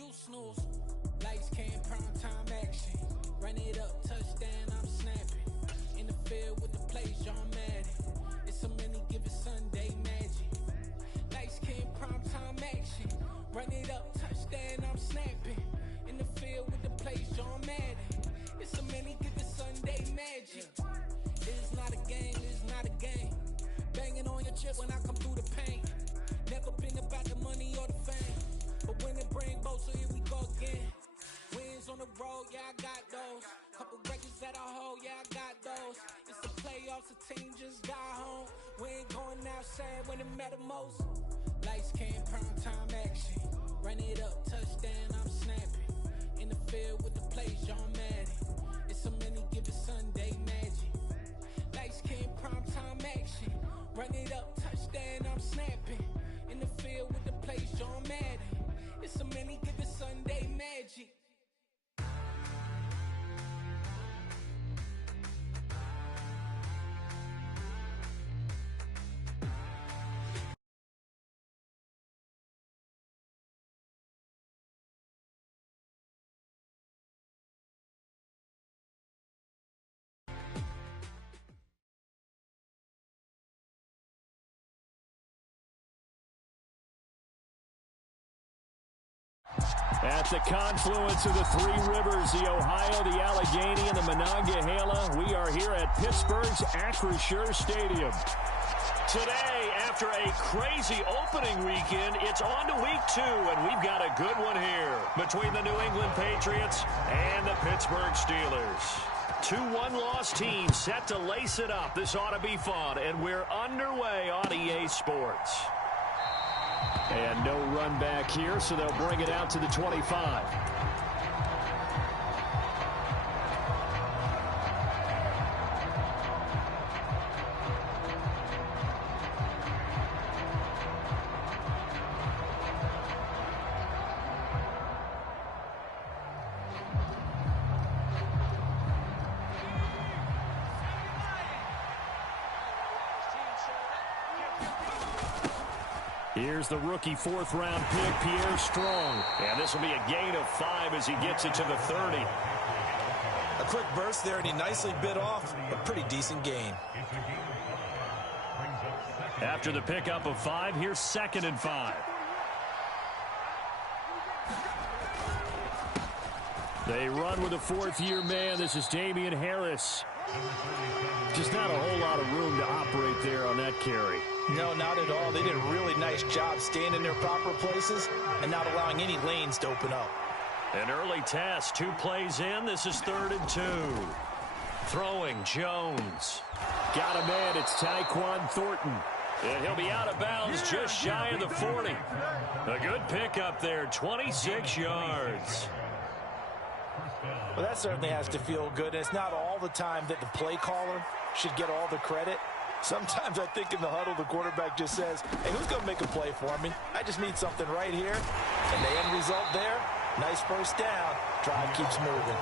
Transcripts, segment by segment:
you snooze. Lights came, prime time action. Run it up, touchdown, I'm snapping. In the field with the plays, John Madden. It's a many given Sunday magic. Lights came, prime time action. Run it up, touchdown, I'm snapping. In the field with the plays, John Madden. It's a many given Sunday magic. It's not a game, it's not a game. Banging on your chip when I come through the paint. Never been about the money or the fame. But when it bring both, so here we go again. Wins on the road, yeah, I got those. Couple records that I hold, yeah, I got those. It's the playoffs, the team just got home. We ain't going outside when it matter most. Lights came, prime time action. Run it up, touchdown, I'm snapping. In the field with the plays, John Madden. It's a many given Sunday magic. Lights came, prime time action. Run it up, touchdown, I'm snapping. In the field with the plays, John Madden. It's a many given Sunday magic. At the confluence of the three rivers, the Ohio, the Allegheny, and the Monongahela, we are here at Pittsburgh's Acrisure Stadium. Today, after a crazy opening weekend, it's on to week 2, and we've got a good one here between the New England Patriots and the Pittsburgh Steelers. 2 one-loss teams set to lace it up. This ought to be fun, and we're underway on EA Sports. And no run back here, so they'll bring it out to the 25. Here's the rookie 4th-round pick, Pierre Strong. And this will be a gain of 5 as he gets it to the 30. A quick burst there, and he nicely bit off a pretty decent gain. After the pickup of 5, here's 2nd and 5. They run with a 4th-year man. This is Damian Harris. Just not a whole lot of room to operate there on that carry. No, not at all. They did a really nice job staying in their proper places and not allowing any lanes to open up. An early test, 2 plays in. This is 3rd and 2. Throwing, Jones. Got a man, it's Tyquan Thornton. And he'll be out of bounds just shy of the 40. A good pickup there, 26 yards. Well, that certainly has to feel good. And it's not all the time that the play caller should get all the credit. Sometimes I think in the huddle, the quarterback just says, hey, who's going to make a play for me? I just need something right here. And the end result there, nice first down. Drive keeps moving.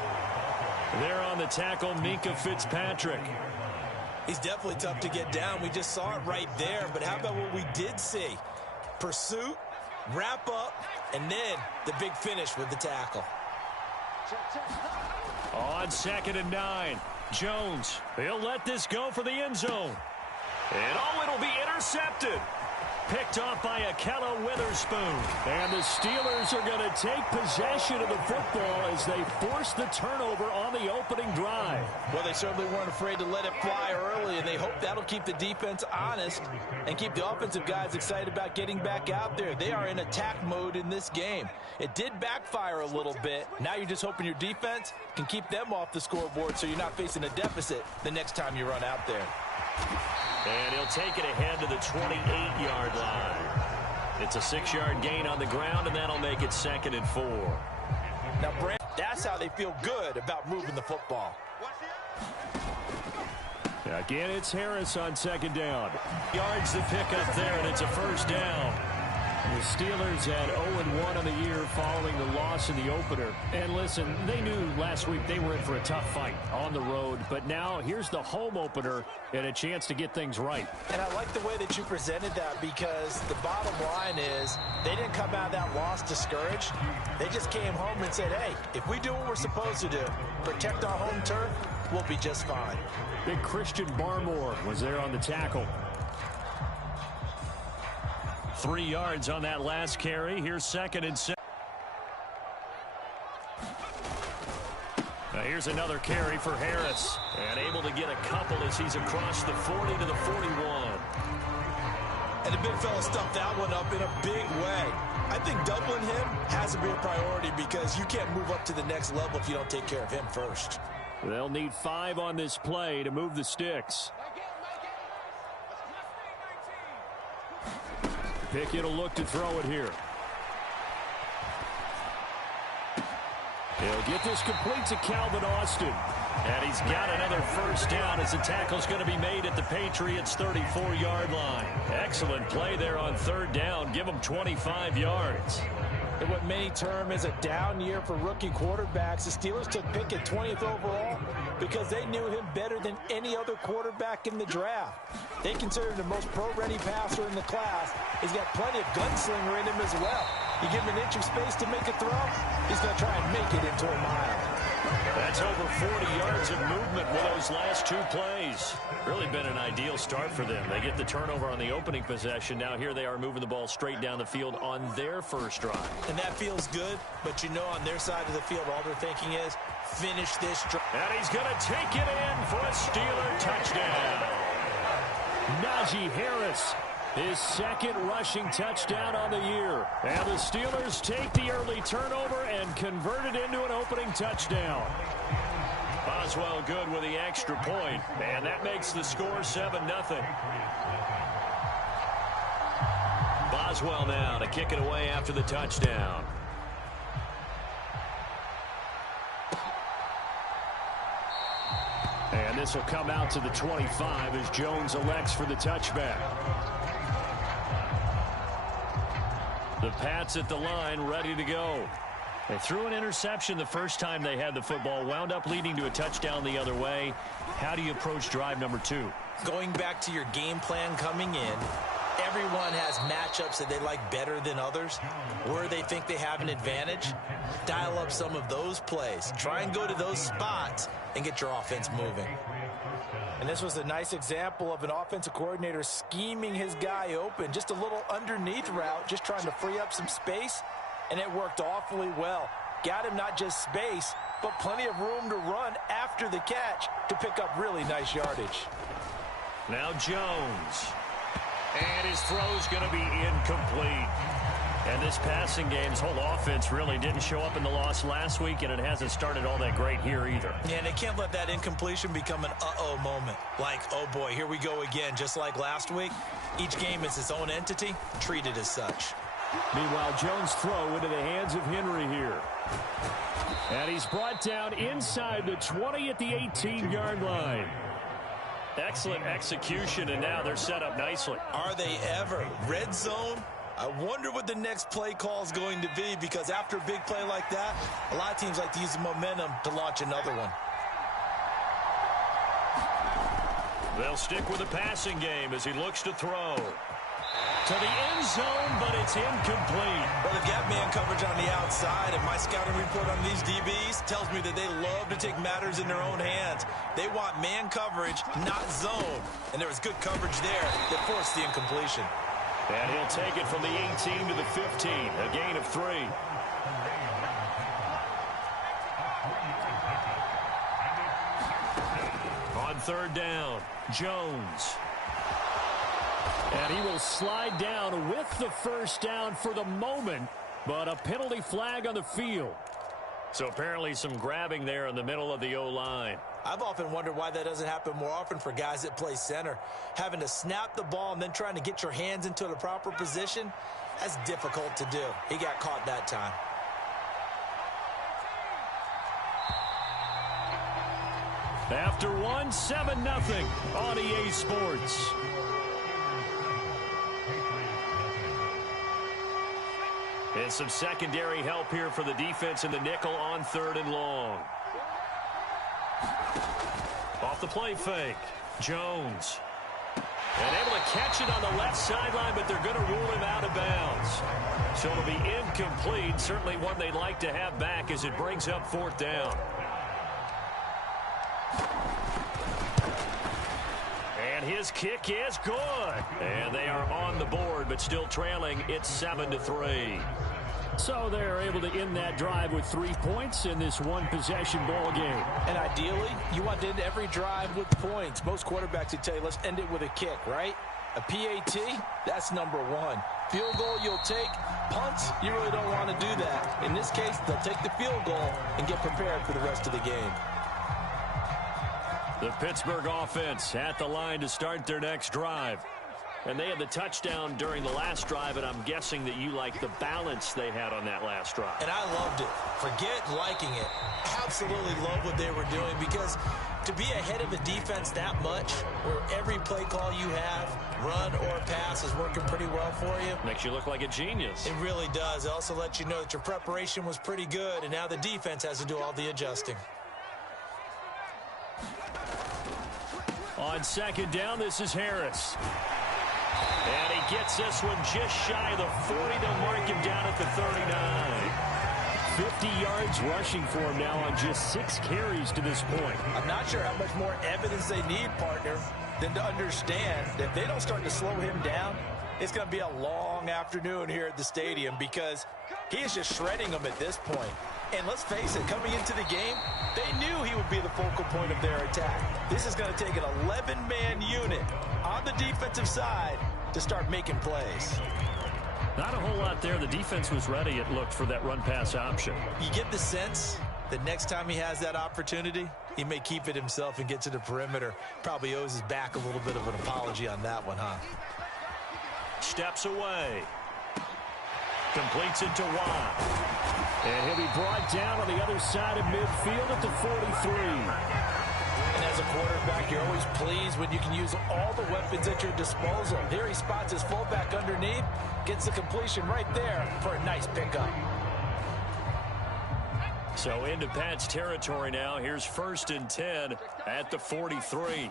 There on the tackle, Minkah Fitzpatrick. He's definitely tough to get down. We just saw it right there. But how about what we did see? Pursuit, wrap up, and then the big finish with the tackle. On 2nd and 9, Jones. He'll let this go for the end zone. And it'll be intercepted. Picked off by Akella Witherspoon. And the Steelers are going to take possession of the football as they force the turnover on the opening drive. Well, they certainly weren't afraid to let it fly early, and they hope that'll keep the defense honest and keep the offensive guys excited about getting back out there. They are in attack mode in this game. It did backfire a little bit. Now you're just hoping your defense can keep them off the scoreboard so you're not facing a deficit the next time you run out there. And he'll take it ahead to the 28-yard line. It's a 6-yard gain on the ground, and that'll make it 2nd and 4. Now, Brent, that's how they feel good about moving the football. Again, it's Harris on 2nd down. Yards the pickup there, and it's a 1st down. The Steelers had 0-1 on the year following the loss in the opener. And listen, they knew last week they were in for a tough fight on the road. But now here's the home opener and a chance to get things right. And I like the way that you presented that, because the bottom line is they didn't come out of that loss discouraged. They just came home and said, hey, if we do what we're supposed to do, protect our home turf, we'll be just fine. Big Christian Barmore was there on the tackle. 3 yards on that last carry. Here's 2nd and 7. Now here's another carry for Harris. And able to get a couple as he's across the 40 to the 41. And the big fella stuffed that one up in a big way. I think doubling him has to be a priority, because you can't move up to the next level if you don't take care of him first. They'll need 5 on this play to move the sticks. Pickett will look to throw it here. He'll get this complete to Calvin Austin. And he's got another first down as the tackle's going to be made at the Patriots' 34-yard line. Excellent play there on 3rd down. Give him 25 yards. In what many term is a down year for rookie quarterbacks, the Steelers took Pickett 20th overall because they knew him better than any other quarterback in the draft. They consider him the most pro-ready passer in the class. He's got plenty of gunslinger in him as well. You give him an inch of space to make a throw, he's going to try and make it into a mile. That's over 40 yards of movement with those last 2 plays. Really been an ideal start for them. They get the turnover on the opening possession. Now here they are moving the ball straight down the field on their first drive. And that feels good, but you know on their side of the field, all they're thinking is, finish this drive. And he's going to take it in for a Steeler touchdown. Najee Harris, his 2nd rushing touchdown on the year. And the Steelers take the early turnover and convert it into an opening touchdown. Boswell good with the extra point, and that makes the score 7-0. Boswell now to kick it away after the touchdown. And this will come out to the 25 as Jones elects for the touchback. The Pats at the line, ready to go. They threw an interception the first time they had the football, wound up leading to a touchdown the other way. How do you approach drive number 2? Going back to your game plan coming in, everyone has matchups that they like better than others, where they think they have an advantage. Dial up some of those plays. Try and go to those spots and get your offense moving. And this was a nice example of an offensive coordinator scheming his guy open. Just a little underneath route, just trying to free up some space, and it worked awfully well. Got him not just space, but plenty of room to run after the catch to pick up really nice yardage. Now Jones. And his throw's going to be incomplete. And this passing game's whole offense really didn't show up in the loss last week, and it hasn't started all that great here either. Yeah, and they can't let that incompletion become an uh-oh moment. Like, oh boy, here we go again, just like last week. Each game is its own entity, treated as such. Meanwhile, Jones' throw into the hands of Henry here. And he's brought down inside the 20 at the 18-yard line. Excellent execution, and now they're set up nicely. Are they ever? Red zone? I wonder what the next play call is going to be, because after a big play like that, a lot of teams like to use the momentum to launch another one. They'll stick with the passing game as he looks to throw. To the end zone, but it's incomplete. Well, they've got man coverage on the outside, and my scouting report on these DBs tells me that they love to take matters in their own hands. They want man coverage, not zone. And there was good coverage there that forced the incompletion. And he'll take it from the 18 to the 15, a gain of 3. On 3rd down, Jones. And he will slide down with the first down for the moment, but a penalty flag on the field. So apparently some grabbing there in the middle of the O-line. I've often wondered why that doesn't happen more often for guys that play center. Having to snap the ball and then trying to get your hands into the proper position, that's difficult to do. He got caught that time. After 7-0 on EA Sports. And some secondary help here for the defense in the nickel on 3rd and long. Off the play fake. Jones. And able to catch it on the left sideline, but they're going to rule him out of bounds. So it'll be incomplete. Certainly one they'd like to have back as it brings up 4th down. And his kick is good. And they are on the board, but still trailing. It's 7-3. So they're able to end that drive with 3 points in this one-possession ball game. And ideally, you want to end every drive with points. Most quarterbacks would tell you, let's end it with a kick, right? A PAT, that's number 1. Field goal, you'll take. Punts, you really don't want to do that. In this case, they'll take the field goal and get prepared for the rest of the game. The Pittsburgh offense at the line to start their next drive. And they had the touchdown during the last drive, and I'm guessing that you like the balance they had on that last drive. And I loved it. Forget liking it. Absolutely love what they were doing, because to be ahead of a defense that much, where every play call you have, run or pass, is working pretty well for you. Makes you look like a genius. It really does. It also lets you know that your preparation was pretty good, and now the defense has to do all the adjusting. On 2nd down, this is Harris. And he gets this one just shy of the 40. They'll mark him down at the 39. 50 yards rushing for him now on just 6 carries to this point. I'm not sure how much more evidence they need, partner, than to understand that if they don't start to slow him down, it's going to be a long afternoon here at the stadium, because he is just shredding them at this point. And let's face it, coming into the game, they knew he would be the focal point of their attack. This is going to take an 11-man unit on the defensive side to start making plays. Not a whole lot there. The defense was ready, it looked, for that run-pass option. You get the sense that next time he has that opportunity, he may keep it himself and get to the perimeter. Probably owes his back a little bit of an apology on that one, huh? Steps away. Completes it to Watt. And he'll be brought down on the other side of midfield at the 43. And as a quarterback, you're always pleased when you can use all the weapons at your disposal. Here he spots his fullback underneath, gets the completion right there for a nice pickup. So into Pat's territory now. Here's 1st and 10 at the 43.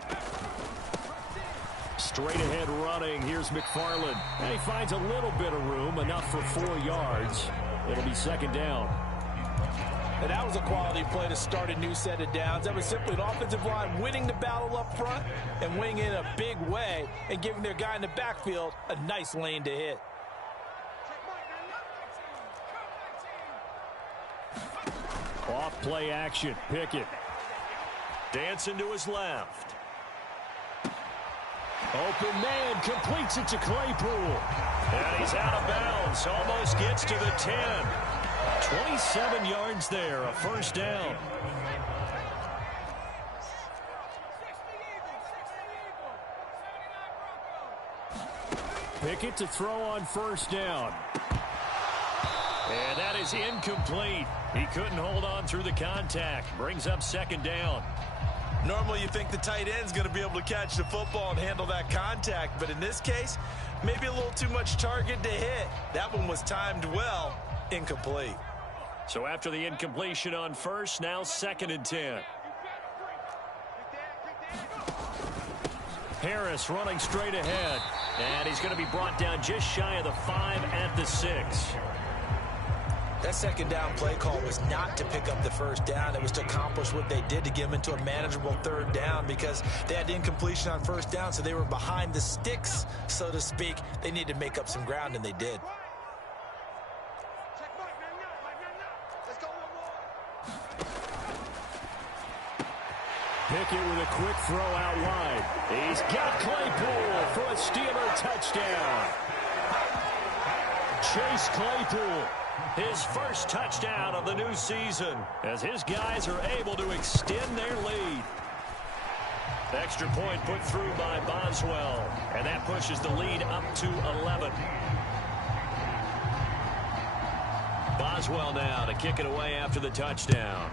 Straight ahead running. Here's McFarland. And he finds a little bit of room, enough for 4 yards. It'll be 2nd down. And that was a quality play to start a new set of downs. That was simply an offensive line winning the battle up front and winning in a big way and giving their guy in the backfield a nice lane to hit. Off play action. Pickett. Dancing to his left. Open man, completes it to Claypool. And he's out of bounds. Almost gets to the 10. 27 yards there, a 1st down. Pickett to throw on 1st down. And that is incomplete. He couldn't hold on through the contact. Brings up 2nd down. Normally you think the tight end's going to be able to catch the football and handle that contact, but in this case, maybe a little too much target to hit. That one was timed well. Incomplete. So after the incompletion on 1st, now 2nd and 10. Harris running straight ahead. And he's going to be brought down just shy of the 5 at the 6. That 2nd down play call was not to pick up the 1st down. It was to accomplish what they did, to get them into a manageable 3rd down, because they had incompletion on 1st down, so they were behind the sticks, so to speak. They needed to make up some ground, and they did. Pickett with a quick throw out wide. He's got Claypool for a Steeler touchdown. Chase Claypool, his 1st touchdown of the new season, as his guys are able to extend their lead. Extra point put through by Boswell, and that pushes the lead up to 11. Boswell now to kick it away after the touchdown.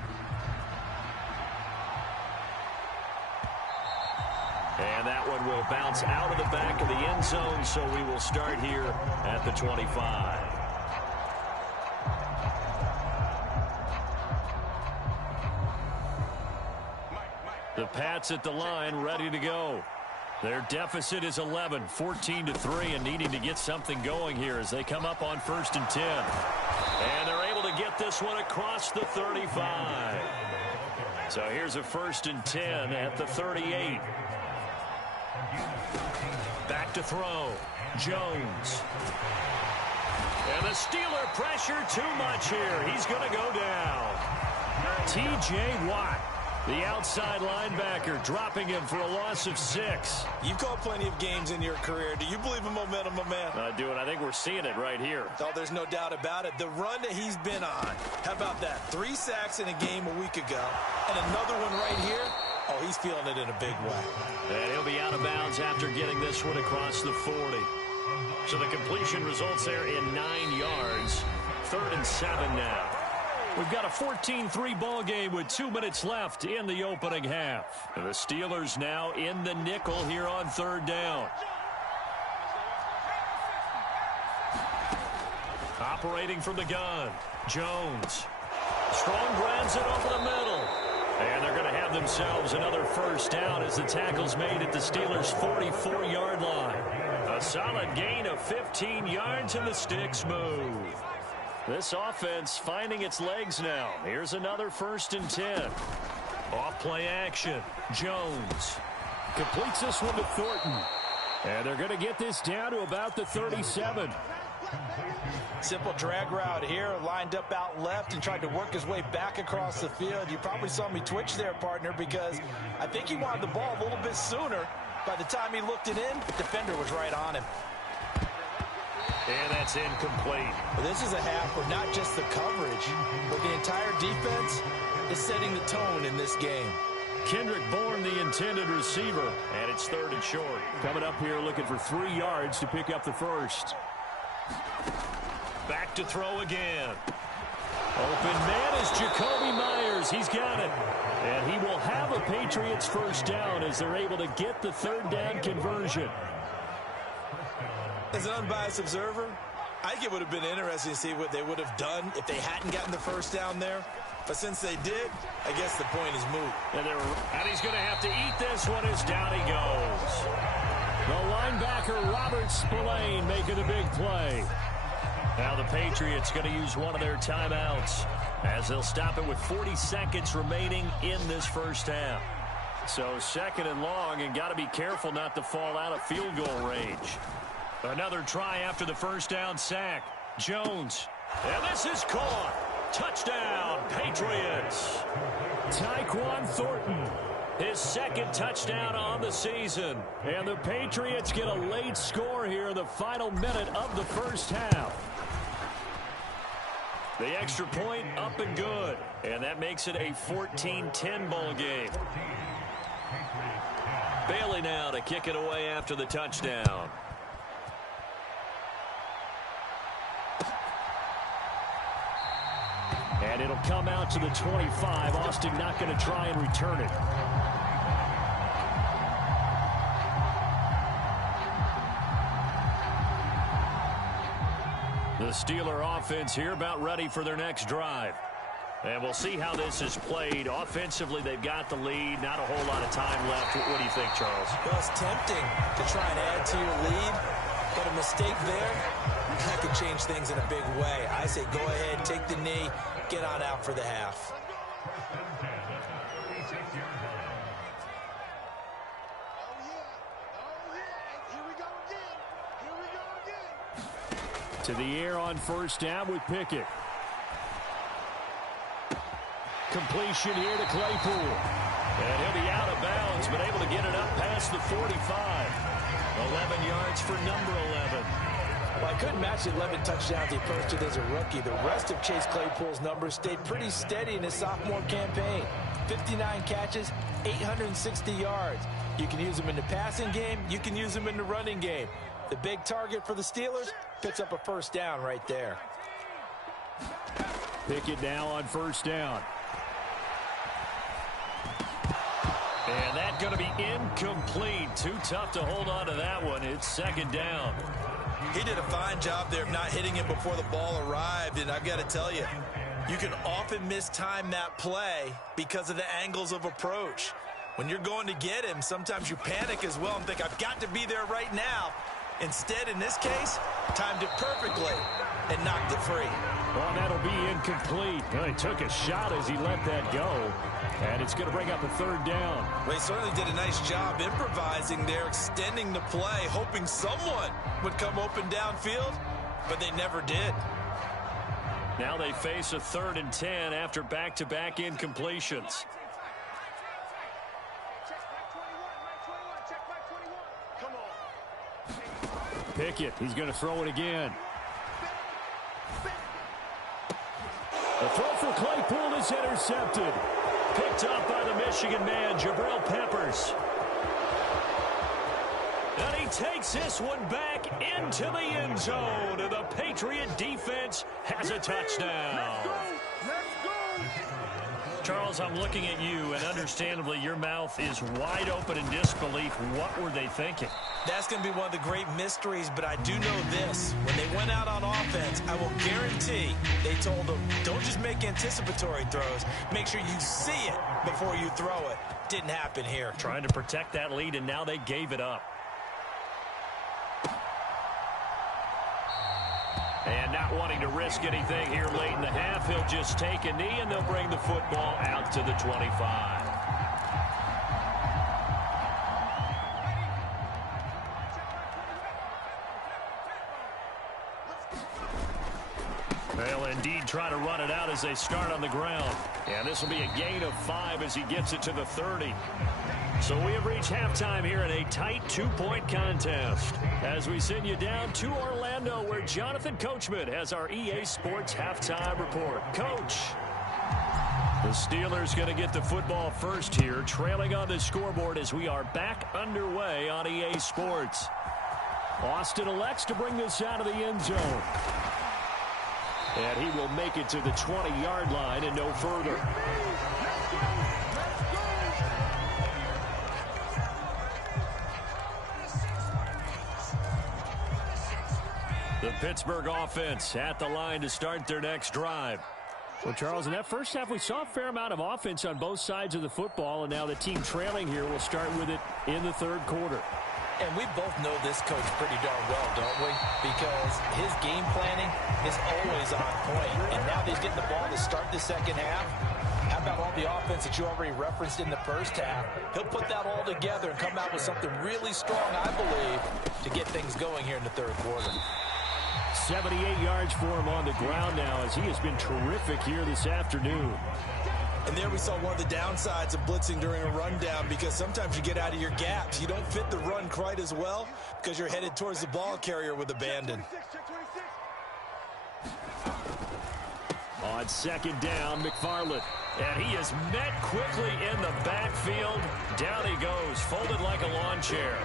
And that one will bounce out of the back of the end zone, so we will start here at the 25. The Pats at the line, ready to go. Their deficit is 11, 14-3, and needing to get something going here as they come up on 1st and 10. And they're able to get this one across the 35. So here's a 1st and 10 at the 38. Back to throw. Jones. And the Steeler pressure too much here. He's going to go down. T.J. Watt, the outside linebacker, dropping him for a loss of 6. You've called plenty of games in your career. Do you believe in momentum, my man? I do, and I think we're seeing it right here. Oh, there's no doubt about it. The run that he's been on. How about that? 3 sacks in a game a week ago, and another one right here. Oh, he's feeling it in a big way. And he'll be out of bounds after getting this one across the 40. So the completion results there in 9 yards. 3rd and 7 now. We've got a 14-3 ball game with 2 minutes left in the opening half. The Steelers now in the nickel here on 3rd down. Operating from the gun, Jones. Strong grabs it over the middle. And they're going to have themselves another 1st down as the tackle's made at the Steelers' 44-yard line. A solid gain of 15 yards and the sticks move. This offense finding its legs now. Here's another 1st and 10. Off play action. Jones completes this one to Thornton. And they're going to get this down to about the 37. Simple drag route here, lined up out left and tried to work his way back across the field. You probably saw me twitch there, partner, because I think he wanted the ball a little bit sooner. By the time he looked it in, the defender was right on him. And that's incomplete. Well, this is a half where not just the coverage, but the entire defense is setting the tone in this game. Kendrick Bourne, the intended receiver, and it's 3rd and short. Coming up here looking for 3 yards to pick up the 1st. Back to throw again. Open man is Jacoby Myers. He's got it. And he will have a Patriots 1st down as they're able to get the 3rd down conversion. As an unbiased observer, I think it would have been interesting to see what they would have done if they hadn't gotten the 1st down there. But since they did, I guess the point is moot. And he's going to have to eat this one as down he goes. The linebacker, Robert Spillane, making a big play. Now the Patriots going to use one of their timeouts as they'll stop it with 40 seconds remaining in this 1st half. So 2nd and long, and got to be careful not to fall out of field goal range. Another try after the 1st down sack. Jones. And this is caught. Touchdown, Patriots. Tyquan Thornton, his 2nd touchdown on the season. And the Patriots get a late score here in the final minute of the 1st half. The extra point up and good. And that makes it a 14-10 ball game. Bailey now to kick it away after the touchdown. And it'll come out to the 25. Austin not going to try and return it. The Steeler offense here about ready for their next drive. And we'll see how this is played. Offensively, they've got the lead. Not a whole lot of time left. What do you think, Charles? Well, it's tempting to try and add to your lead, but a mistake there, that could change things in a big way. I say go ahead, take the knee, get on out for the half. To the air on 1st down with Pickett. Completion here to Claypool. And he'll be out of bounds, but able to get it up past the 45. 11 yards for number 11. Well, I couldn't match the 11 touchdowns he posted as a rookie. The rest of Chase Claypool's numbers stayed pretty steady in his sophomore campaign. 59 catches, 860 yards. You can use him in the passing game. You can use him in the running game. The big target for the Steelers picks up a 1st down right there. Pickett now on 1st down. And that's going to be incomplete. Too tough to hold on to that one. It's 2nd down. He did a fine job there of not hitting him before the ball arrived, and I've got to tell you, you can often mistime that play because of the angles of approach. When you're going to get him, sometimes you panic as well and think, I've got to be there right now. Instead, in this case, timed it perfectly and knocked it free. Well, that'll be incomplete. Well, he took a shot as he let that go, and it's going to bring up a third down. Well, he certainly did a nice job improvising there, extending the play, hoping someone would come open downfield, but they never did. Now they face a 3rd and 10 after back-to-back incompletions. Pickett, he's going to throw it again. The throw for Claypool is intercepted. Picked up by the Michigan man, Jabril Peppers. And he takes this one back into the end zone. And the Patriot defense has a touchdown. Charles, I'm looking at you, and understandably, your mouth is wide open in disbelief. What were they thinking? That's going to be one of the great mysteries, but I do know this. When they went out on offense, I will guarantee they told them, don't just make anticipatory throws. Make sure you see it before you throw it. Didn't happen here. Trying to protect that lead, and now they gave it up. And not wanting to risk anything here late in the half, he'll just take a knee, and they'll bring the football out to the 25. They'll indeed try to run it out as they start on the ground. And this will be a gain of 5 as he gets it to the 30. So we have reached halftime here in a tight 2-point contest as we send you down to Orlando, where Jonathan Coachman has our EA Sports halftime report. Coach, the Steelers going to get the football first here, trailing on the scoreboard as we are back underway on EA Sports. Austin elects to bring this out of the end zone. And he will make it to the 20-yard line and no further. The Pittsburgh offense at the line to start their next drive. Well, Charles, in that first half, we saw a fair amount of offense on both sides of the football, and now the team trailing here will start with it in the third quarter. And we both know this coach pretty darn well, don't we? Because his game planning is always on point. And now he's getting the ball to start the second half. How about all the offense that you already referenced in the first half? He'll put that all together and come out with something really strong, I believe, to get things going here in the third quarter. 78 yards for him on the ground now as he has been terrific here this afternoon. And there we saw one of the downsides of blitzing during a rundown, because sometimes you get out of your gaps. You don't fit the run quite as well because you're headed towards the ball carrier with abandon. On second down, McFarland. And he is met quickly in the backfield. Down he goes, folded like a lawn chair.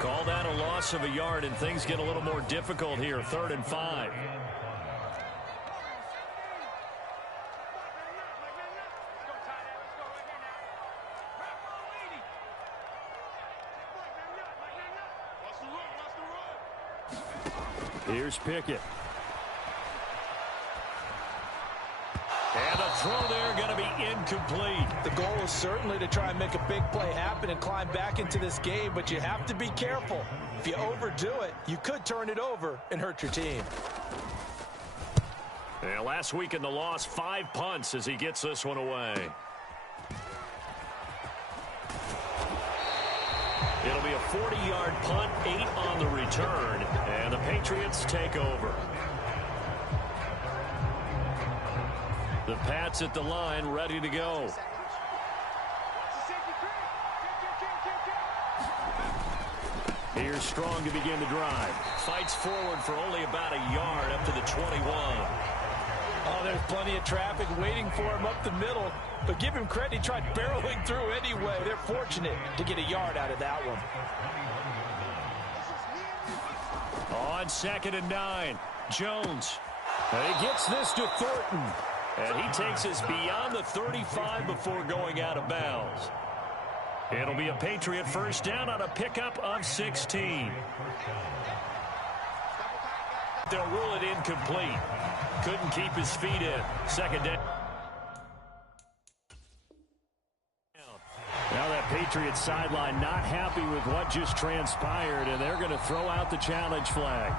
Call that a loss of a yard, and things get a little more difficult here. 3rd and 5. Here's Pickett. And a throw there going to be incomplete. The goal is certainly to try and make a big play happen and climb back into this game, but you have to be careful. If you overdo it, you could turn it over and hurt your team. And last week in the loss, 5 punts as he gets this one away. It'll be a 40-yard punt, 8 on the return, and the Patriots take over. The Pats at the line, ready to go. Here's Strong to begin the drive. Fights forward for only about a yard up to the 21. Oh, there's plenty of traffic waiting for him up the middle. But give him credit, he tried barreling through anyway. They're fortunate to get a yard out of that one. On 2nd and 9, Jones. And he gets this to Thornton. And he takes us beyond the 35 before going out of bounds. It'll be a Patriot first down on a pickup of 16. They'll rule it incomplete. Couldn't keep his feet in. 2nd down. Now that Patriots sideline not happy with what just transpired, and they're going to throw out the challenge flag.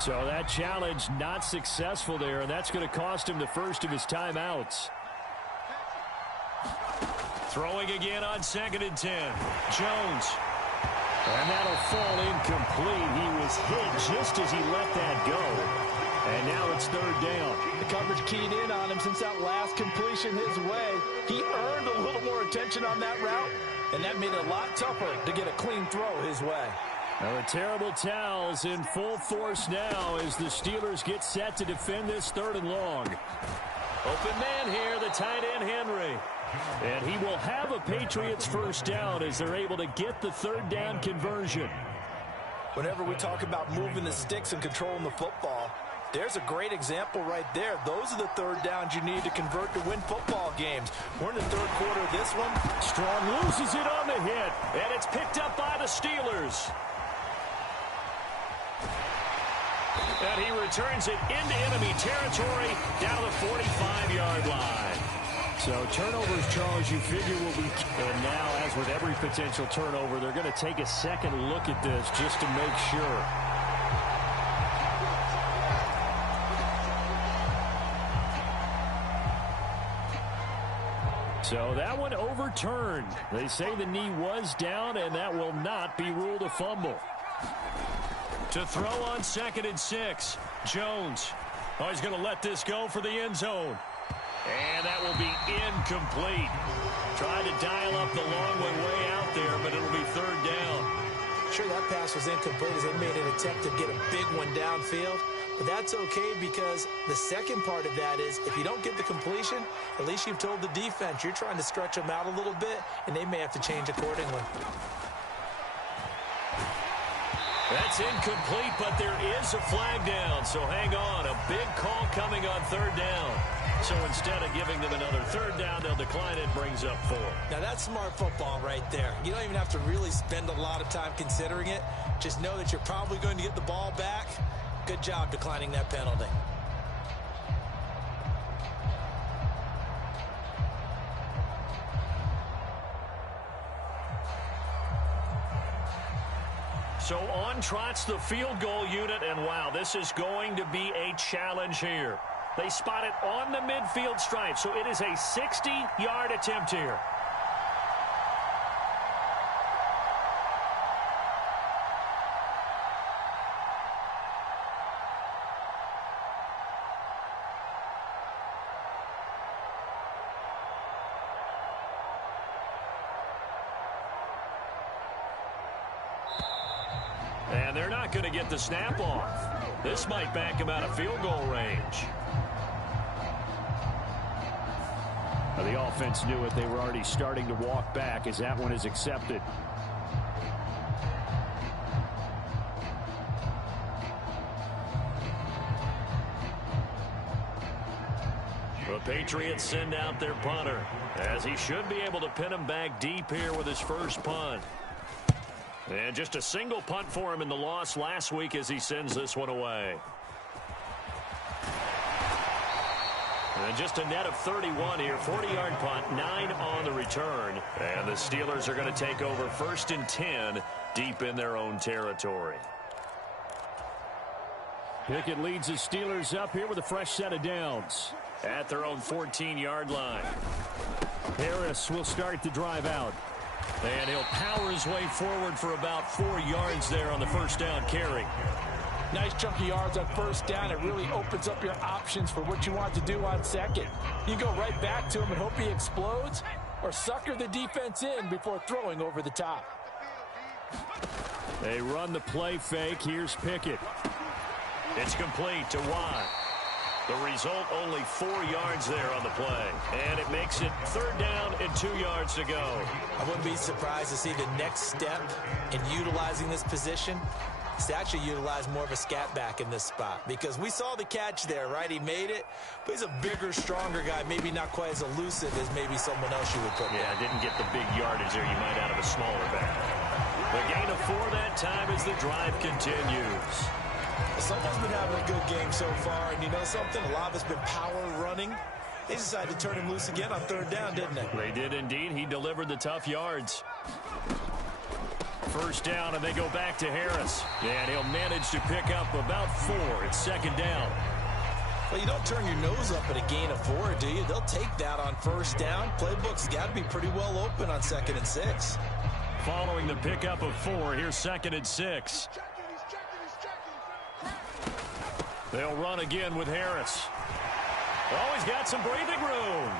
So that challenge not successful there, and that's going to cost him the first of his timeouts. Throwing again on 2nd and 10. Jones. And that'll fall incomplete. He was hit just as he let that go. And now it's 3rd down. The coverage keyed in on him since that last completion his way. He earned a little more attention on that route, and that made it a lot tougher to get a clean throw his way. Now the terrible towels in full force now as the Steelers get set to defend this 3rd and long. Open man here, the tight end Henry. And he will have a Patriots first down as they're able to get the 3rd down conversion. Whenever we talk about moving the sticks and controlling the football, there's a great example right there. Those are the 3rd downs you need to convert to win football games. We're in the 3rd quarter of this one. Strong loses it on the hit, and it's picked up by the Steelers. And he returns it into enemy territory down to the 45-yard line. So turnovers, Charles, you figure will be. And now, as with every potential turnover, they're going to take a second look at this just to make sure. So that one overturned. They say the knee was down, and that will not be ruled a fumble. To throw on 2nd and 6. Jones. Oh, he's going to let this go for the end zone. And that will be incomplete. Tried to dial up the long way out there, but it'll be 3rd down. Sure, that pass was incomplete as they made an attempt to get a big one downfield. But that's okay because the second part of that is if you don't get the completion, at least you've told the defense you're trying to stretch them out a little bit, and they may have to change accordingly. That's incomplete, but there is a flag down, so hang on. A big call coming on 3rd down. So instead of giving them another 3rd down, they'll decline it, brings up 4. Now that's smart football right there. You don't even have to really spend a lot of time considering it. Just know that you're probably going to get the ball back. Good job declining that penalty. So on trots the field goal unit, and wow, this is going to be a challenge here. They spot it on the midfield stripe, so it is a 60-yard attempt here. And they're not going to get the snap off. This might back him out of field goal range. The offense knew it. They were already starting to walk back as that one is accepted. The Patriots send out their punter, as he should be able to pin him back deep here with his first punt. And just a single punt for him in the loss last week as he sends this one away. And just a net of 31 here. 40-yard punt, 9 on the return. And the Steelers are going to take over 1st and 10 deep in their own territory. Pickett leads the Steelers up here with a fresh set of downs at their own 14-yard line. Harris will start the drive out. And he'll power his way forward for about 4 yards there on the first down carry. Nice chunky yards on 1st down. It really opens up your options for what you want to do on 2nd. You go right back to him and hope he explodes, or sucker the defense in before throwing over the top. They run the play fake. Here's Pickett. It's complete to Watt. The result, only 4 yards there on the play. And it makes it 3rd down and 2 yards to go. I wouldn't be surprised to see the next step in utilizing this position is to actually utilize more of a scat back in this spot. Because we saw the catch there, right? He made it, but he's a bigger, stronger guy. Maybe not quite as elusive as maybe someone else you would put Yeah, there. didn't get the big yardage there you might out of a smaller back. The gain of 4 that time as the drive continues. Someone's been having a good game so far, and you know something? A lot of it's been power running. They decided to turn him loose again on third down, didn't they? They did indeed. He delivered the tough yards. First down, and they go back to Harris. And he'll manage to pick up about 4. It's second down. Well, you don't turn your nose up at a gain of 4, do you? They'll take that on first down. Playbook's got to be pretty well open on 2nd and 6. Following the pickup of 4, here's 2nd and 6. They'll run again with Harris. Oh, he's got some breathing room.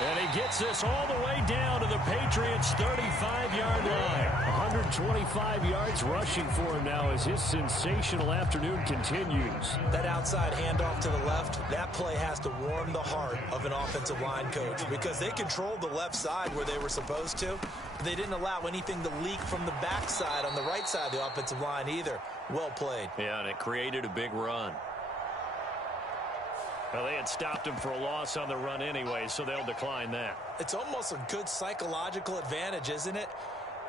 And he gets this all the way down to the Patriots' 35-yard line. 125 yards rushing for him now as his sensational afternoon continues. That outside handoff to the left, that play has to warm the heart of an offensive line coach because they controlled the left side where they were supposed to. They didn't allow anything to leak from the backside on the right side of the offensive line either. Well played. Yeah, and it created a big run. Well, they had stopped him for a loss on the run anyway, so they'll decline that. It's almost a good psychological advantage, isn't it?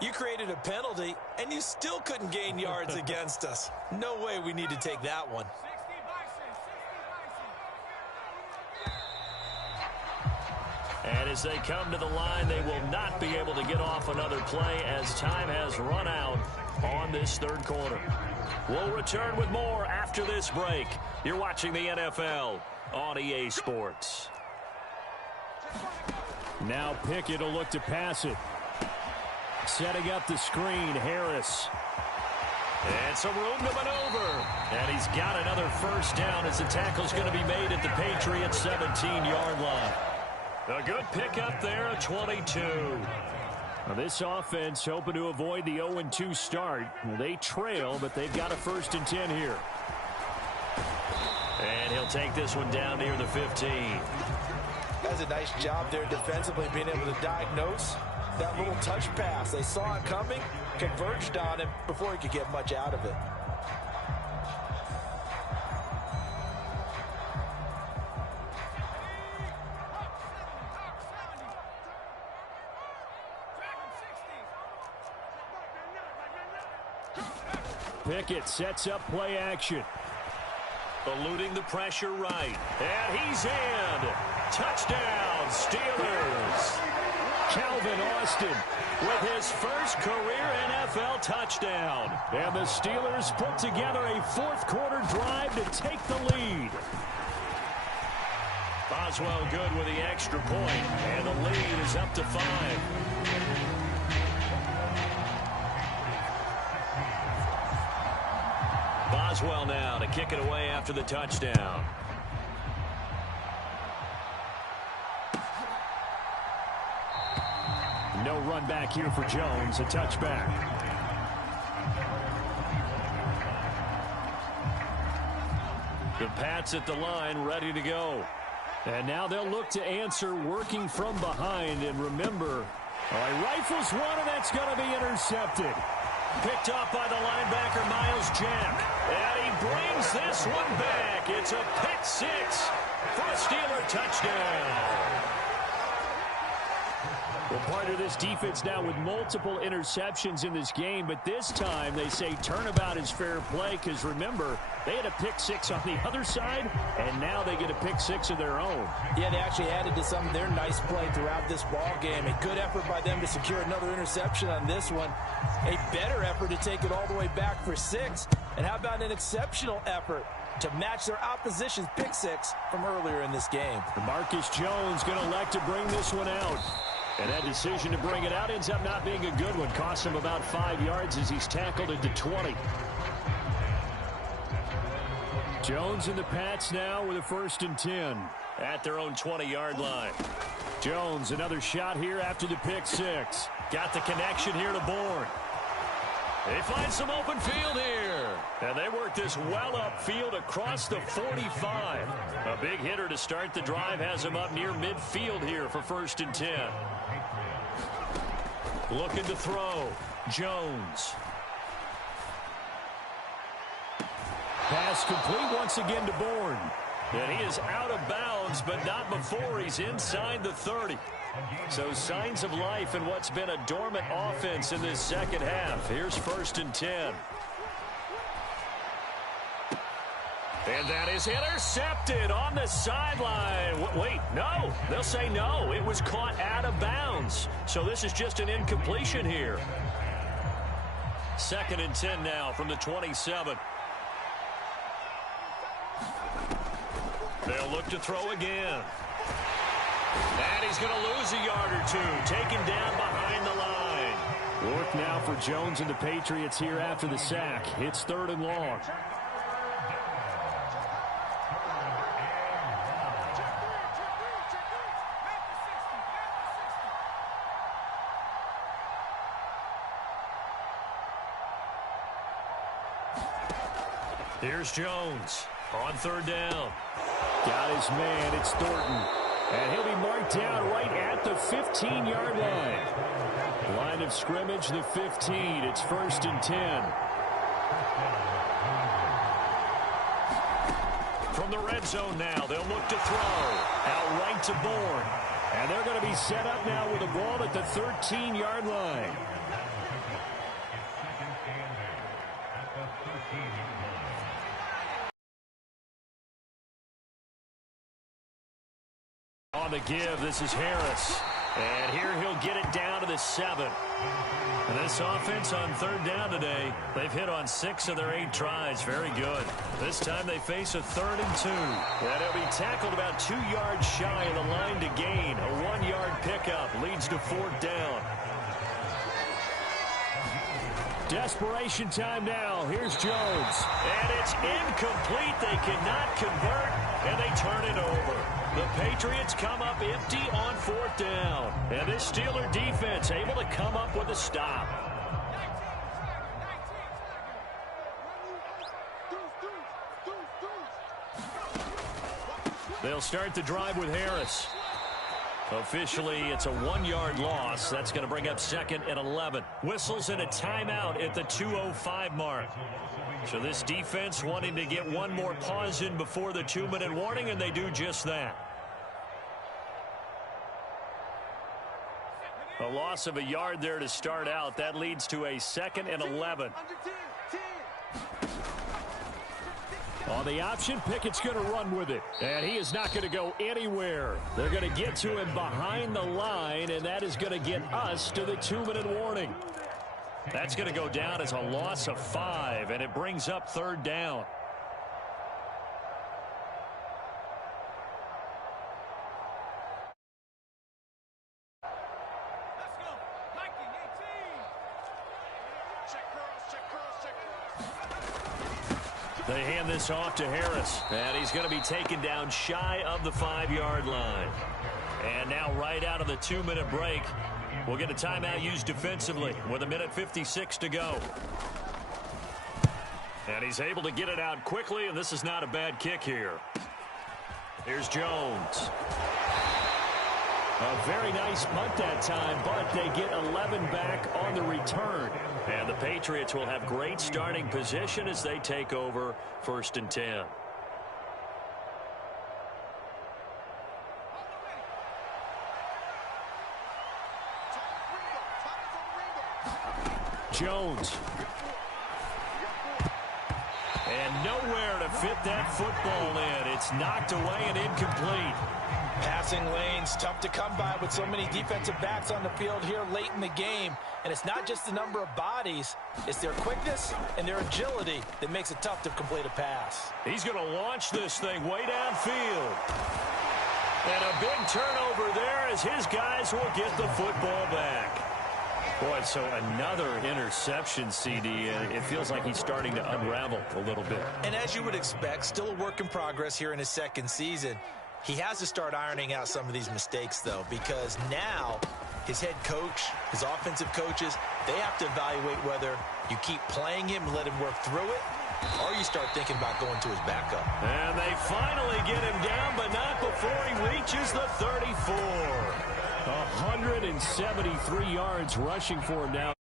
You created a penalty, and you still couldn't gain yards against us. No way we need to take that one. And as they come to the line, they will not be able to get off another play as time has run out on this third quarter. We'll return with more after this break. You're watching the NFL on EA Sports. Now Pickett will look to pass it. Setting up the screen, Harris. And some room to maneuver. And he's got another first down as the tackle's going to be made at the Patriots' 17-yard line. A good pickup there, a 22. Now this offense hoping to avoid the 0-2 start. They trail, but they've got a 1st and 10 here. And he'll take this one down near the 15. Does a nice job there defensively being able to diagnose that little touch pass. They saw it coming, converged on him before he could get much out of it. Pickett sets up play action. Eluding the pressure right. And he's in. Touchdown, Steelers. Calvin Austin with his first career NFL touchdown. And the Steelers put together a fourth-quarter drive to take the lead. Boswell good with the extra point. And the lead is up to 5. Boswell now to kick it away after the touchdown. No run back here for Jones, a touchback. The Pats at the line ready to go. And now they'll look to answer working from behind. And remember, he rifles one, and that's going to be intercepted. Picked off by the linebacker, Miles Jack. And he brings this one back. It's a pick 6 for a Steeler touchdown. Well, part of this defense now with multiple interceptions in this game, but this time they say turnabout is fair play because, remember, they had a pick 6 on the other side, and now they get a pick 6 of their own. Yeah, they actually added to some of their nice play throughout this ball game. A good effort by them to secure another interception on this one. A better effort to take it all the way back for 6. And how about an exceptional effort to match their opposition's pick 6 from earlier in this game? Marcus Jones going to elect to bring this one out. And that decision to bring it out ends up not being a good one. Costs him about 5 yards as he's tackled into 20. Jones and the Pats now with a 1st and 10 at their own 20-yard line. Jones, another shot here after the pick 6. Got the connection here to Bourne. They find some open field here. And they work this well upfield across the 45. A big hitter to start the drive has him up near midfield here for 1st and 10. Looking to throw. Jones. Pass complete once again to Bourne. And he is out of bounds, but not before he's inside the 30. So signs of life in what's been a dormant offense in this second half. Here's 1st and 10. And that is intercepted on the sideline. Wait, no. They'll say no. It was caught out of bounds. So this is just an incompletion here. 2nd and 10 now from the 27. They'll look to throw again. And he's going to lose a yard or two. Taken down behind the line. Work now for Jones and the Patriots here after the sack. It's 3rd and long. Here's Jones on 3rd down. Got his man. It's Thornton. And he'll be marked down right at the 15-yard line. Line of scrimmage, the 15. It's 1st and 10. From the red zone now, they'll look to throw. Out right to Bourne. And they're going to be set up now with a ball at the 13-yard line. On the give, this is Harris. And here he'll get it down to the 7. And this offense on 3rd down today, they've hit on 6 of their 8 tries. Very good. This time they face a 3rd and 2. And he'll be tackled about 2 yards shy of the line to gain. A 1-yard pickup leads to 4th down. Desperation time now. Here's Jones. And it's incomplete. They cannot convert, and they turn it over. The Patriots come up empty on 4th down. And this Steeler defense able to come up with a stop. They'll start the drive with Harris. Officially, it's a 1-yard loss. That's going to bring up 2nd and 11. Whistles and a timeout at the 2:05 mark. So this defense wanting to get one more pause in before the 2-minute warning, and they do just that. A loss of a yard there to start out. That leads to a 2nd and 11. On the option, Pickett's going to run with it. And he is not going to go anywhere. They're going to get to him behind the line, and that is going to get us to the 2-minute warning. That's going to go down as a loss of 5, and it brings up 3rd down. They hand this off to Harris, and he's going to be taken down shy of the 5-yard line. And now right out of the 2-minute break, we'll get a timeout used defensively with 1:56 to go. And he's able to get it out quickly, and this is not a bad kick here. Here's Jones. A very nice punt that time, but they get 11 back on the return. And the Patriots will have great starting position as they take over 1st and 10. Jones. And nowhere to fit that football in. It's knocked away and incomplete. Passing lanes, tough to come by with so many defensive backs on the field here late in the game. And it's not just the number of bodies, it's their quickness and their agility that makes it tough to complete a pass. He's going to launch this thing way downfield. And a big turnover there as his guys will get the football back. Boy, so another interception, CD, and it feels like he's starting to unravel a little bit. And as you would expect, still a work in progress here in his 2nd season. He has to start ironing out some of these mistakes, though, because now his head coach, his offensive coaches, they have to evaluate whether you keep playing him and let him work through it, or you start thinking about going to his backup. And they finally get him down, but not before he reaches the 34. 173 yards rushing for him now.